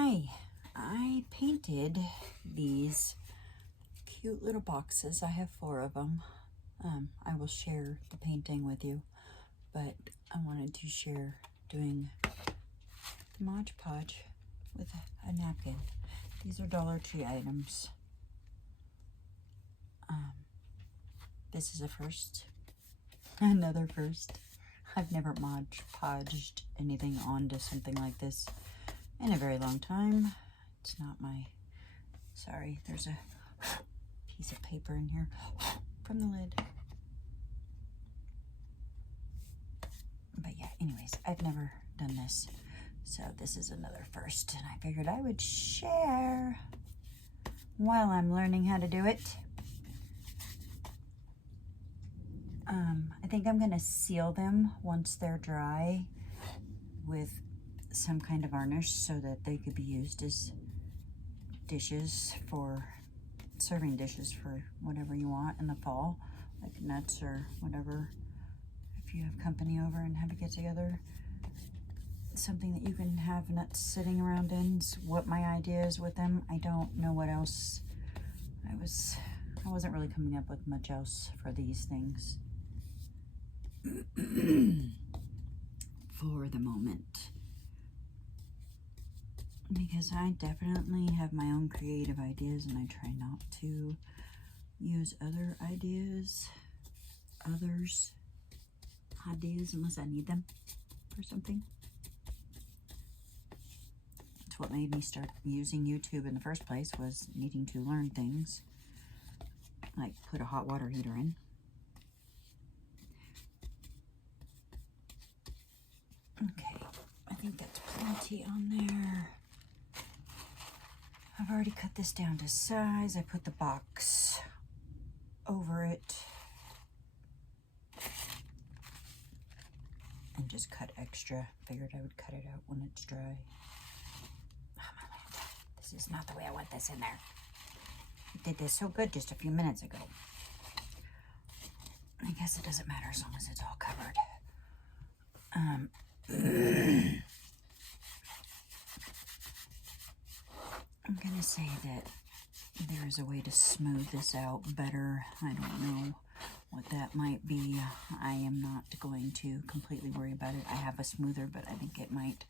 Hi, I painted these cute little boxes. I have 4 of them. I will share the painting with you, but I wanted to share doing the Mod Podge with a napkin. These are Dollar Tree items. This is a first, another first. I've never Mod Podged anything onto something like this in a very long time. It's not my, sorry, there's a piece of paper in here from the lid. But yeah, anyways, I've never done this. So this is another first, and I figured I would share while I'm learning how to do it. I think I'm gonna seal them once they're dry with some kind of varnish so that they could be used as dishes for serving dishes for whatever you want in the fall, like nuts or whatever. If you have company over and have a get together, something that you can have nuts sitting around in is what my idea is with them. I don't know what else. I wasn't really coming up with much else for these things for the moment, because I definitely have my own creative ideas and I try not to use others' ideas unless I need them for something. It's what made me start using YouTube in the first place, was needing to learn things, like put a hot water heater in. Okay, I think that's plenty on there. I've already cut this down to size. I put the box over it and just cut extra. Figured I would cut it out when it's dry. This is not the way I want this in there. I did this so good just a few minutes ago. I guess it doesn't matter as long as it's all covered. I'm gonna say that there is a way to smooth this out better. I don't know what that might be. I am not going to completely worry about it. I have a smoother, but I think it might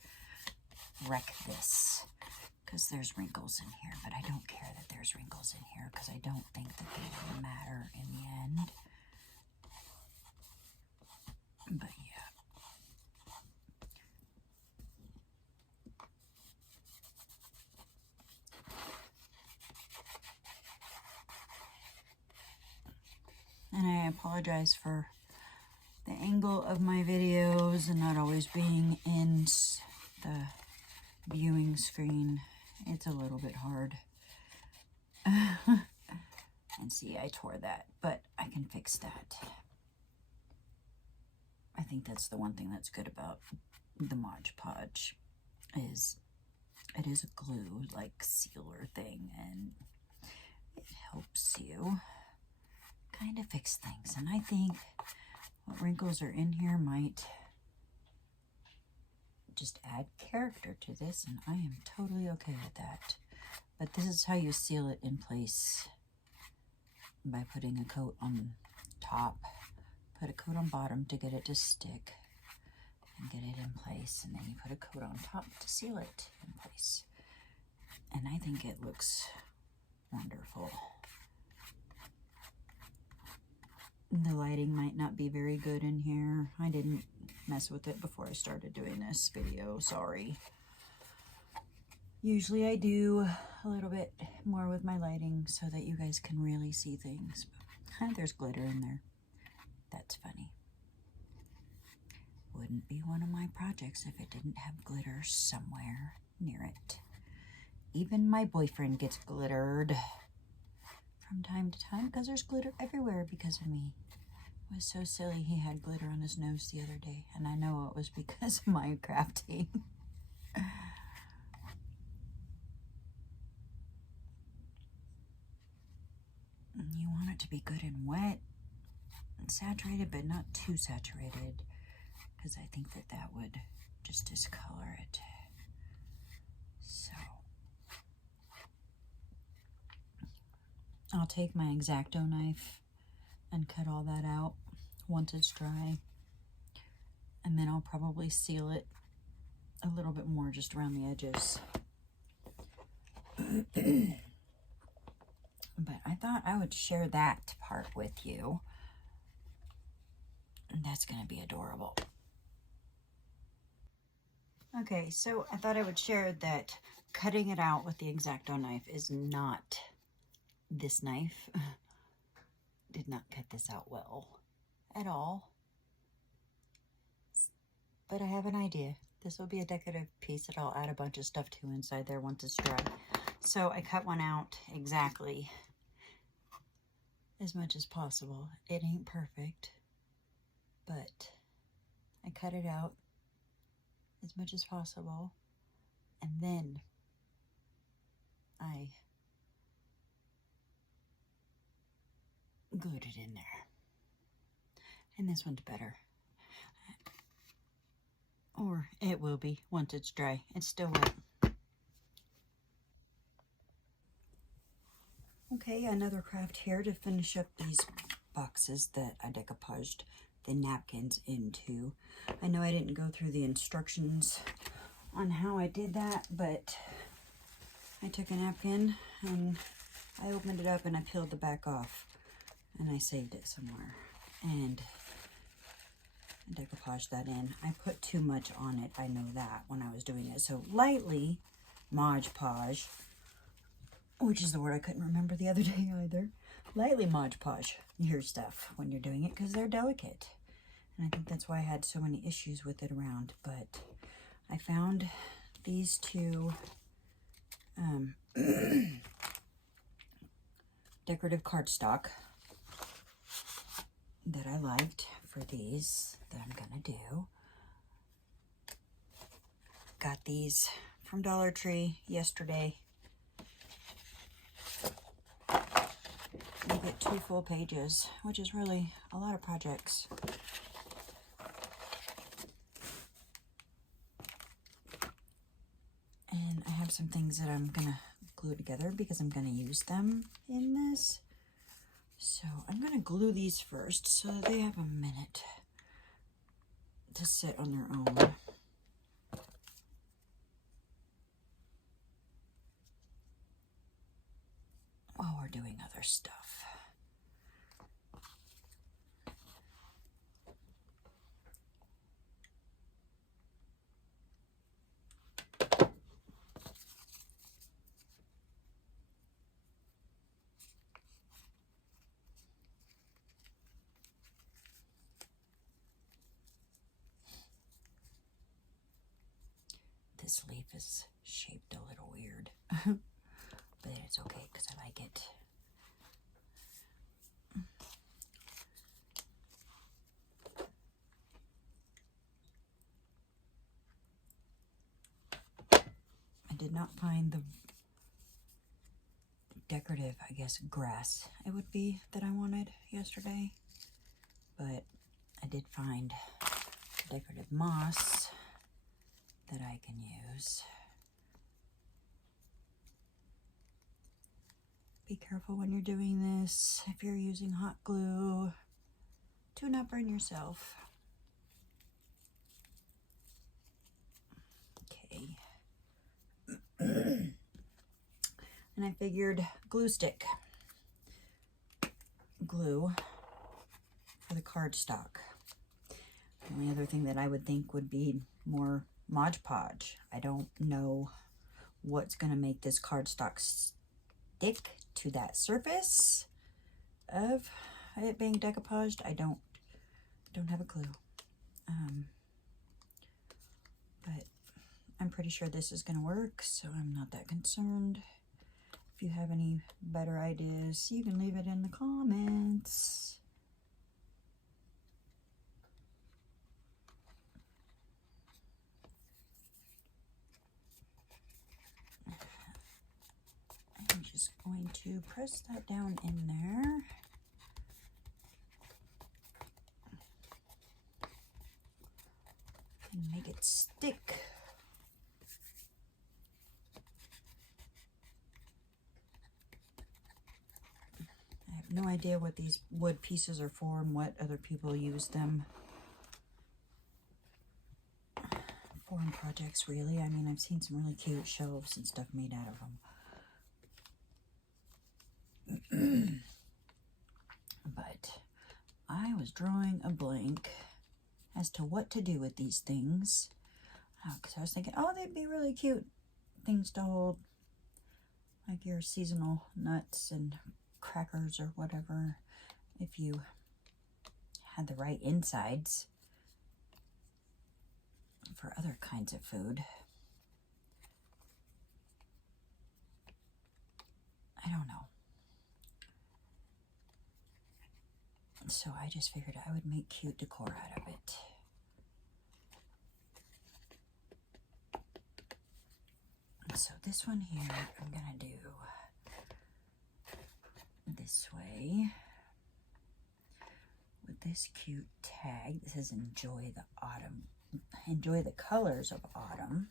wreck this because there's wrinkles in here. But I don't care that there's wrinkles in here because I don't think that they will matter in the end. But yeah. And I apologize for the angle of my videos and not always being in the viewing screen. It's a little bit hard. And see, I tore that, but I can fix that. I think that's the one thing that's good about the Mod Podge, is it is a glue like sealer thing, and it helps you kind of fix things. And I think what wrinkles are in here might just add character to this, and I am totally okay with that. But this is how you seal it in place, by putting a coat on top, put a coat on bottom to get it to stick and get it in place, and then you put a coat on top to seal it in place. And I think it looks wonderful. The lighting might not be very good in here. I didn't mess with it before I started doing this video, sorry. Usually I do a little bit more with my lighting so that you guys can really see things. But there's glitter in there. That's funny. Wouldn't be one of my projects if it didn't have glitter somewhere near it. Even my boyfriend gets glittered from time to time because there's glitter everywhere because of me. It was so silly. He had glitter on his nose the other day, and I know it was because of my crafting. You want it to be good and wet and saturated, but not too saturated, because I think that that would just discolor it. So I'll take my X-Acto knife and cut all that out once it's dry. And then I'll probably seal it a little bit more just around the edges. But I thought I would share that part with you. And that's going to be adorable. Okay, so I thought I would share that cutting it out with the X-Acto knife is not this knife. Did not cut this out well at all. But I have an idea. This will be a decorative piece that I'll add a bunch of stuff to inside there once it's dry. So I cut one out exactly as much as possible. It ain't perfect, but I cut it out as much as possible, and then I glued it in there. And this one's better. Or it will be once it's dry. It's still wet. Okay, another craft here to finish up these boxes that I decoupaged the napkins into. I know I didn't go through the instructions on how I did that, but I took a napkin and I opened it up and I peeled the back off and I saved it somewhere and I decoupaged that in. I put too much on it, I know that, when I was doing it. So lightly Mod Podge, which is the word I couldn't remember the other day either. Lightly Mod Podge your stuff when you're doing it because they're delicate. And I think that's why I had so many issues with it around. But I found these two decorative cardstock that I liked for these that I'm gonna do. Got these from Dollar Tree yesterday. You get 2 full pages, which is really a lot of projects. And I have some things that I'm gonna glue together because I'm gonna use them in this. So I'm gonna glue these first so that they have a minute to sit on their own. While we're doing other stuff. This leaf is shaped a little weird, but it's okay because I like it. I did not find the decorative, I guess, grass it would be that I wanted yesterday, but I did find decorative moss that I can use. Be careful when you're doing this. If you're using hot glue, do not burn yourself. Okay. And I figured glue stick glue for the cardstock. The only other thing that I would think would be more Mod Podge. I don't know what's going to make this cardstock stick to that surface of it being decoupaged. I don't have a clue. But I'm pretty sure this is going to work, so I'm not that concerned. If you have any better ideas, you can leave it in the comments. I'm just going to press that down in there. And make it stick. idea what these wood pieces are for and what other people use them for in projects, really. I mean, I've seen some really cute shelves and stuff made out of them. But I was drawing a blank as to what to do with these things. Because I was thinking, oh, they'd be really cute things to hold, like your seasonal nuts and crackers or whatever, if you had the right insides for other kinds of food. I don't know. So I just figured I would make cute decor out of it. So this one here, I'm gonna do this way with this cute tag. This says enjoy the autumn, enjoy the colors of autumn.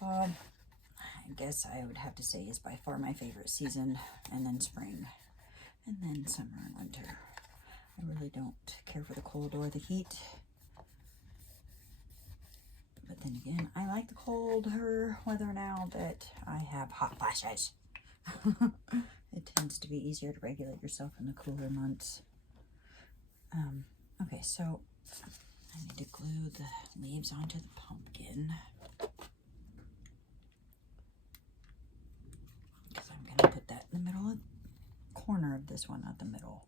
I guess I would have to say is by far my favorite season, and then spring, and then summer and winter. I really don't care for the cold or the heat. But then again, I like the colder weather now that I have hot flashes. It tends to be easier to regulate yourself in the cooler months. Okay, so I need to glue the leaves onto the pumpkin. Because I'm going to put that in the middle of corner of this one, not the middle.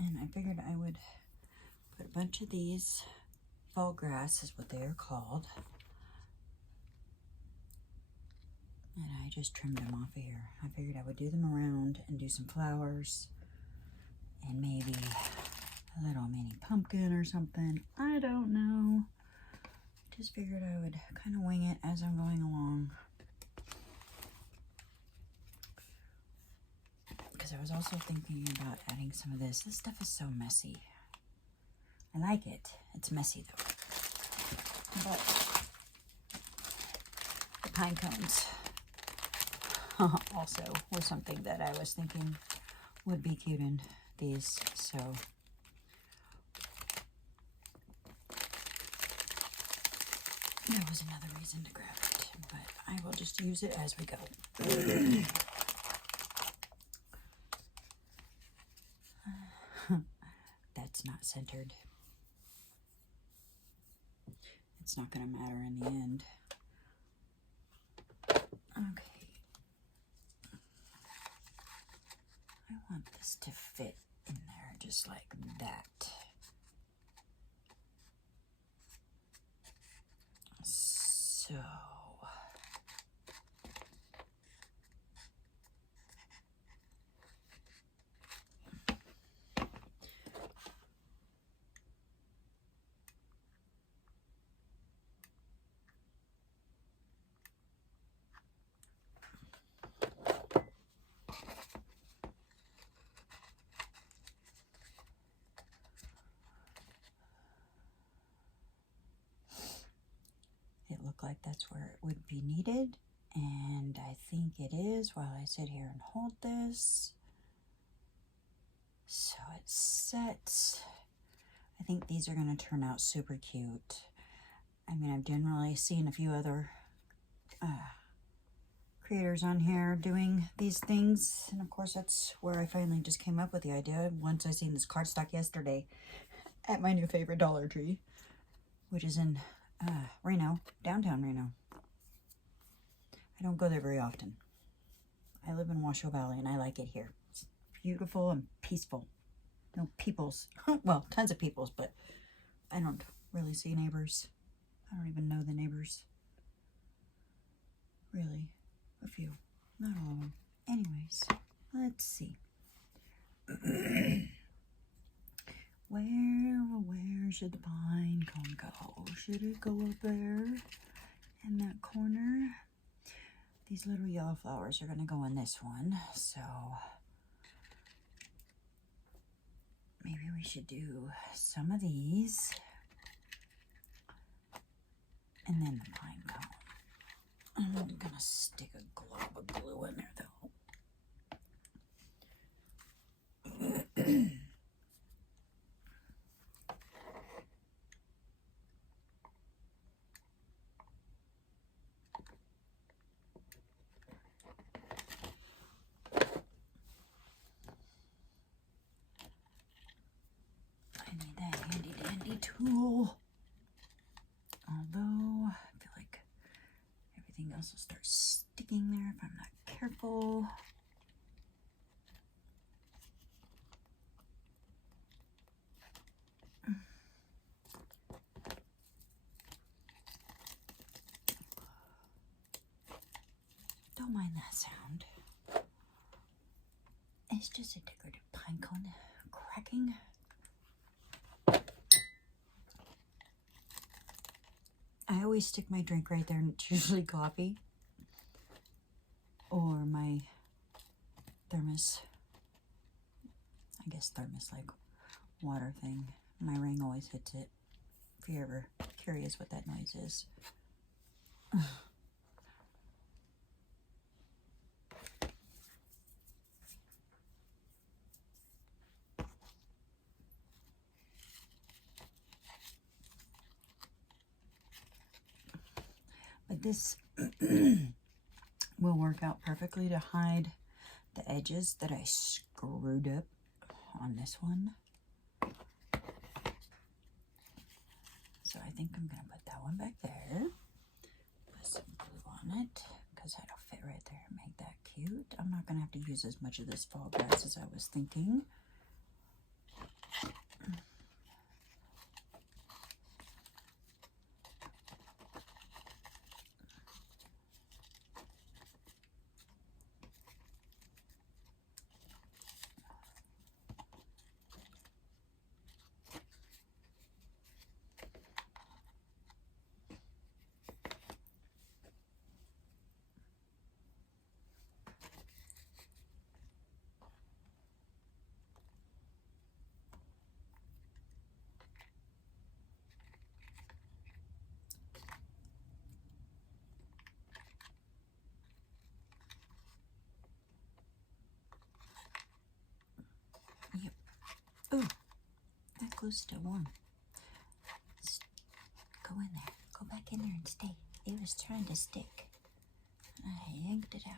And I figured I would put a bunch of these, fall grass is what they are called. And I just trimmed them off of here. I figured I would do them around and do some flowers and maybe a little mini pumpkin or something. I don't know. Just figured I would kind of wing it as I'm going along. Because I was also thinking about adding some of this. This stuff is so messy. I like it. It's messy though. But the pine cones also was something that I was thinking would be cute in these. So that was another reason to grab it. But I will just use it as we go. That's not centered. It's not going to matter in the end. Okay. I want this to fit in there just like that. So it looked like that's where it would be needed, and I think it is while I sit here and hold this. So it sets. I think these are going to turn out super cute. I mean, I've generally seen a few other creators on here doing these things, and of course that's where I finally just came up with the idea once I seen this cardstock yesterday at my new favorite Dollar Tree, which is in Reno, downtown Reno. I don't go there very often. I live in Washoe Valley and I like it here. It's beautiful and peaceful. No peoples. Well, tons of peoples, but I don't really see neighbors. I don't even know the neighbors. Really. A few. Not all of them. Anyways, let's see. Where should the pine cone go? Should it go up there in that corner? These little yellow flowers are going to go in this one, so maybe we should do some of these and then the pine cone. I'm going to stick a glob of glue in there, though. I need that handy dandy tool. Although I feel like everything else will start sticking there if I'm not careful. Don't mind that sound. It's just a decorative pine cone cracking. I always stick my drink right there, and it's usually coffee or my thermos. I guess thermos, like water thing. My ring always hits it. If you're ever curious what that noise is. But this will work out perfectly to hide the edges that I screwed up on this one. So I think I'm going to put that one back there. Put some glue on it because that'll fit right there and make that cute. I'm not going to have to use as much of this fall grass as I was thinking. Yep. Oh, that glue's still warm. Go in there. Go back in there and stay. It was trying to stick. I yanked it out.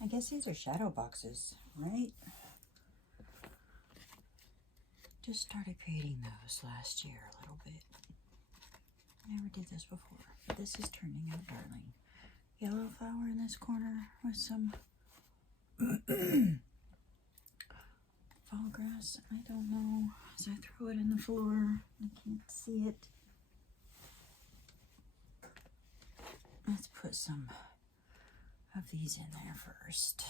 I guess these are shadow boxes, right? Just started creating those last year a little bit. Never did this before, but this is turning out darling. Yellow flower in this corner with some fall grass. I don't know. As I throw it in the floor, I can't see it. Let's put some of these in there first.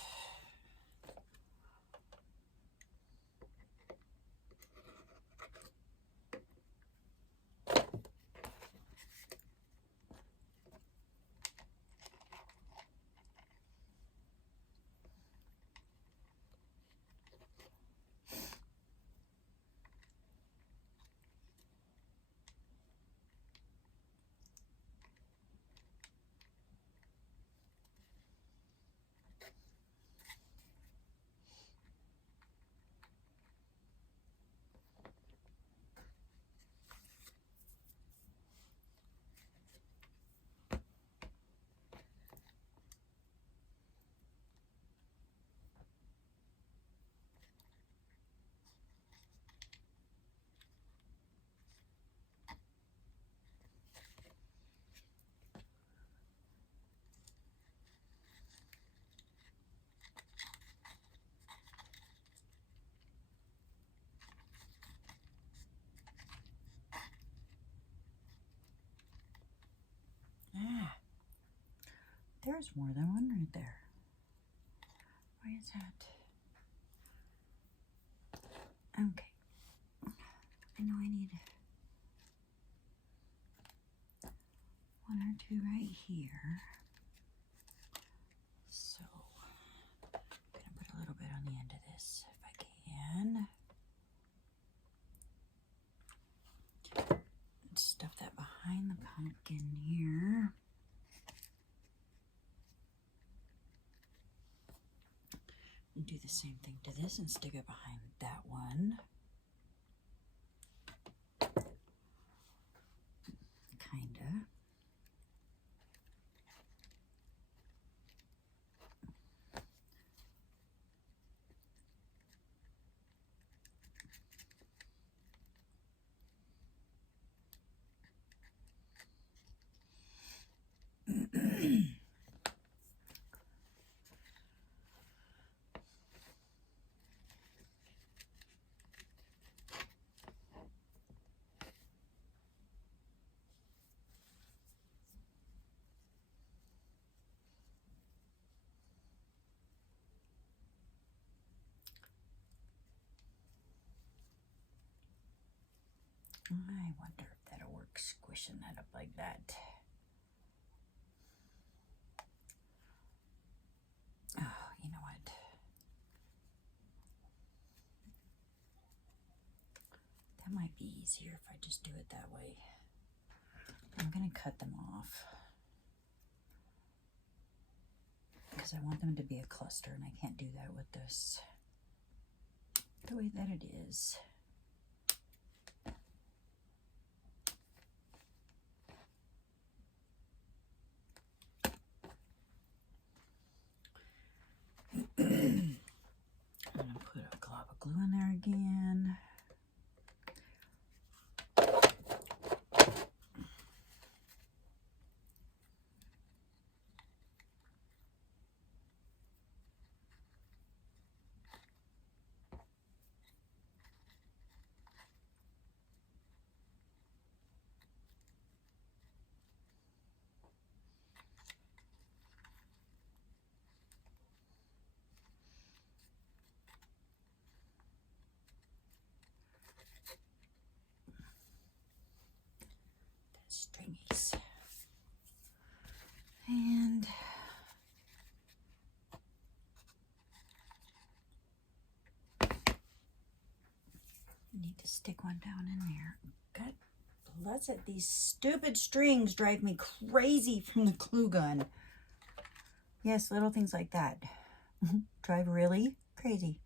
There's more than one right there. Why is that? Okay. I know I need one or two right here. So I'm gonna put a little bit on the end of this if I can. Stuff that behind the pumpkin here. And do the same thing to this and stick it behind that one. Kinda. I wonder if that'll work, squishing that up like that. Oh, you know what? That might be easier if I just do it that way. I'm going to cut them off because I want them to be a cluster, and I can't do that with this the way that it is. I'm going to put a glob of glue in there again. Stringies. And need to stick one down in there. God bless it. These stupid strings drive me crazy from the glue gun. Yes, little things like that drive really crazy.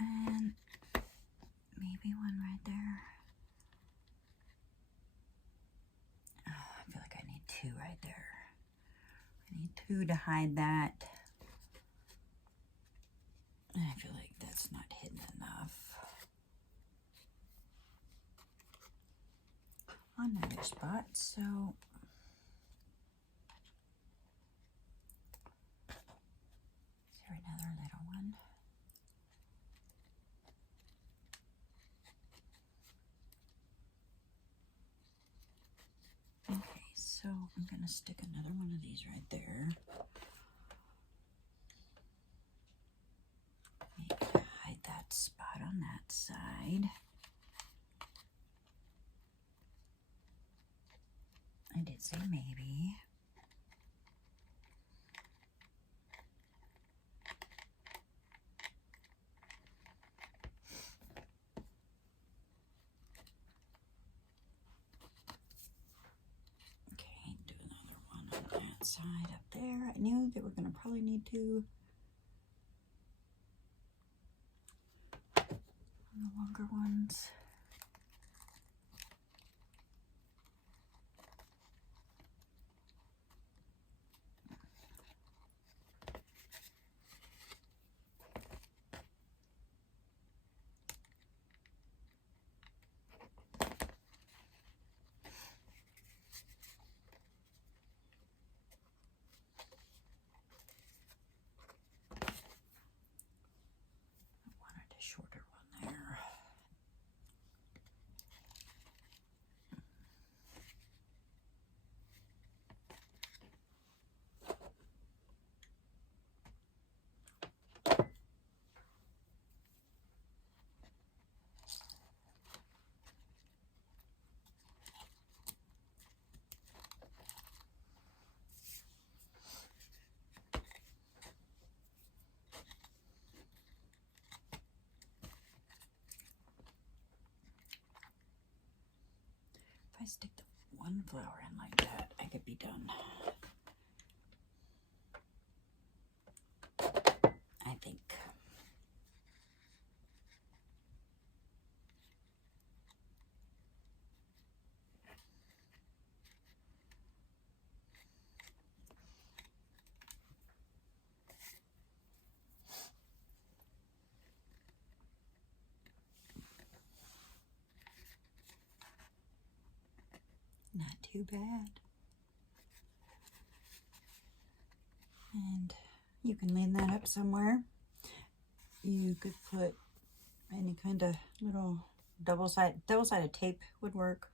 And maybe one right there. Oh, I feel like I need two right there. I need two to hide that. And I feel like that's not hidden enough. Another spot, so is there another little one? Okay, so I'm gonna stick another one of these right there. Maybe hide that spot on that side. I did say maybe. Okay, do another one on that side up there. I knew that we're going to probably need to. The longer ones. I stick the one flower in like that, I could be done. I think. Not too bad. And you can lean that up somewhere. You could put any kind of little double-sided tape would work.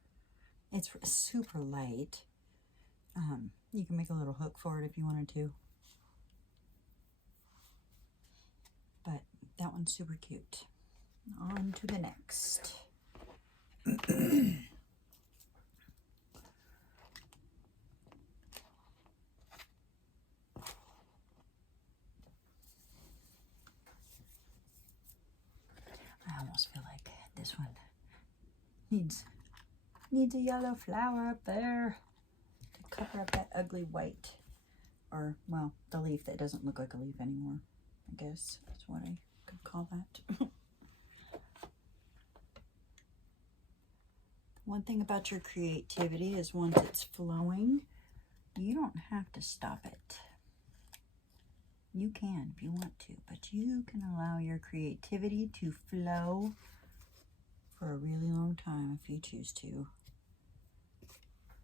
It's super light. You can make a little hook for it if you wanted to. But that one's super cute. On to the next. I almost feel like this one needs a yellow flower up there to cover up that ugly white, or well, the leaf that doesn't look like a leaf anymore. I guess that's what I could call that. One thing about your creativity is once it's flowing, you don't have to stop it. You can if you want to, but you can allow your creativity to flow for a really long time if you choose to.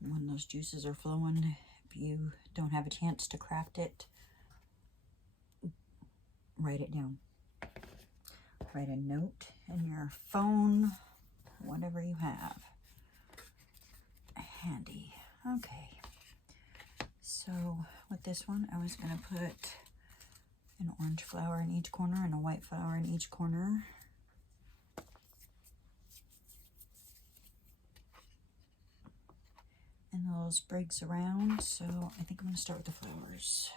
When those juices are flowing, if you don't have a chance to craft it, write it down. Write a note in your phone, whatever you have handy. Okay, so with this one, I was going to put an orange flower in each corner and a white flower in each corner. And the little sprigs around, so I think I'm going to start with the flowers.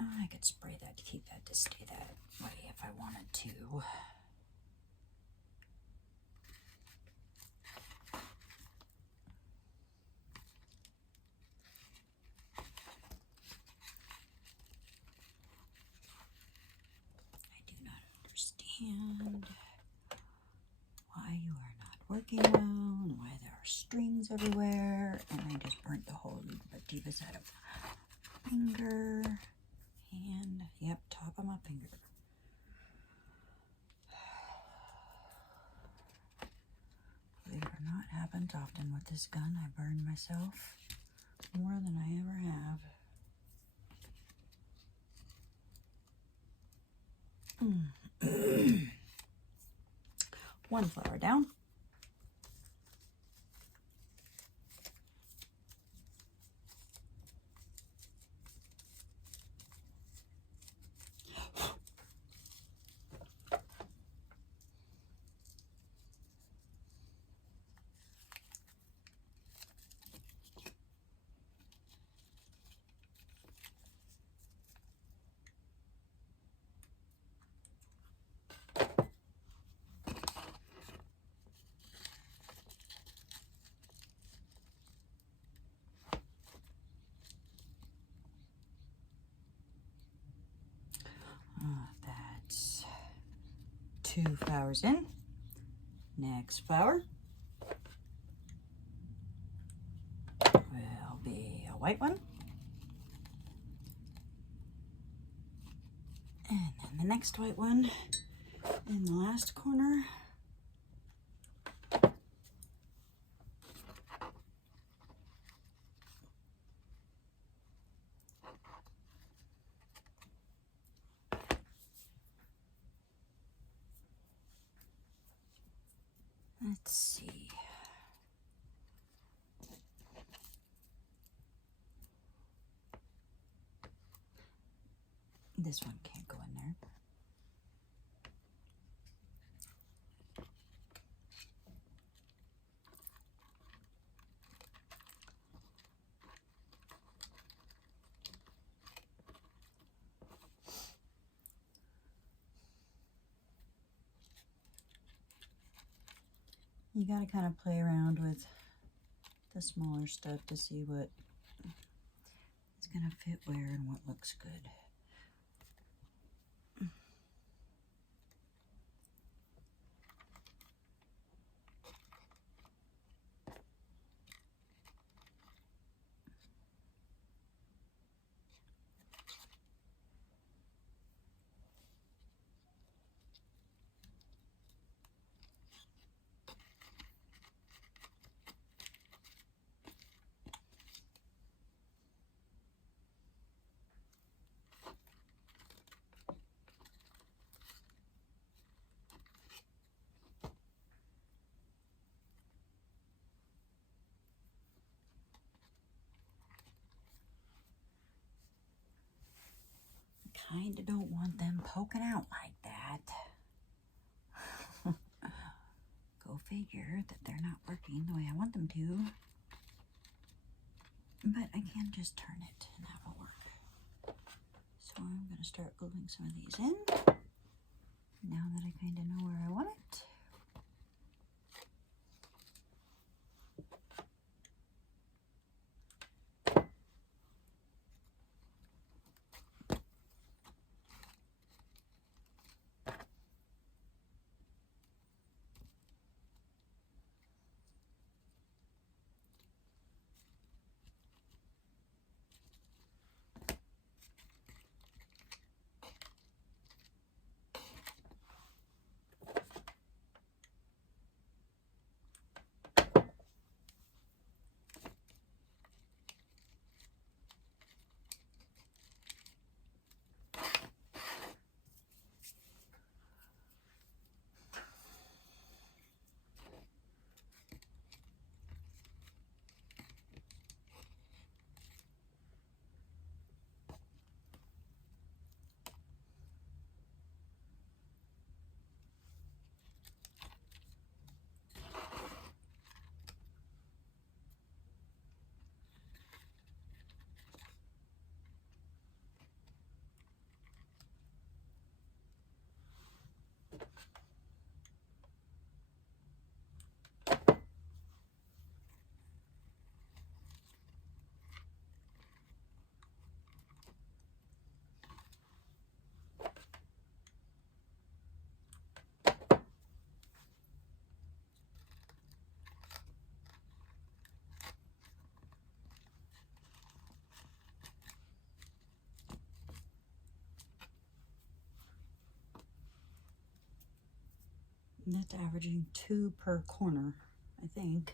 I could spray that to keep that to stay that way if I wanted to. I do not understand why you are not working well and why there are strings everywhere. And I just burnt the whole Divas out of finger. And yep, top of my finger. Believe it or not, happens often with this gun. I burn myself more than I ever have. One flower down. That's 2 flowers in. Next flower will be a white one. And then the next white one in the last corner. Let's see. This one can't go in there. You got to kind of play around with the smaller stuff to see what is going to fit where and what looks good. Kinda don't want them poking out like that. Go figure that they're not working the way I want them to. But I can just turn it and that will work. So I'm going to start gluing some of these in. Now that I kind of know where I want it. And that's averaging 2 per corner, I think.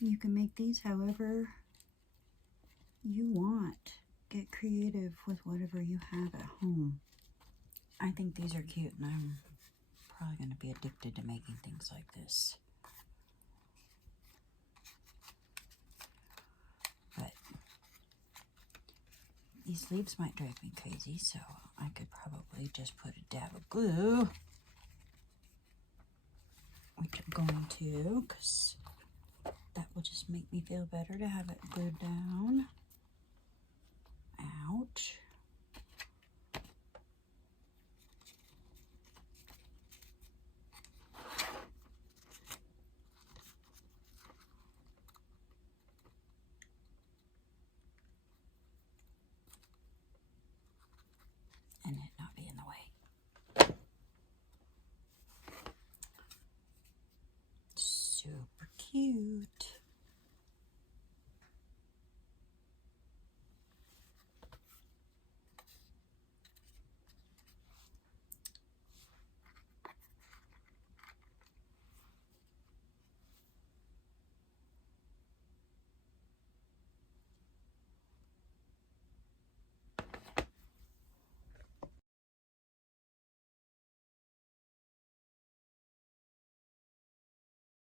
You can make these however you want. Get creative with whatever you have at home. I think these are cute and I'm probably going to be addicted to making things like this. But these leaves might drive me crazy, so I could probably just put a dab of glue, which I'm going to, because that will just make me feel better to have it glued down.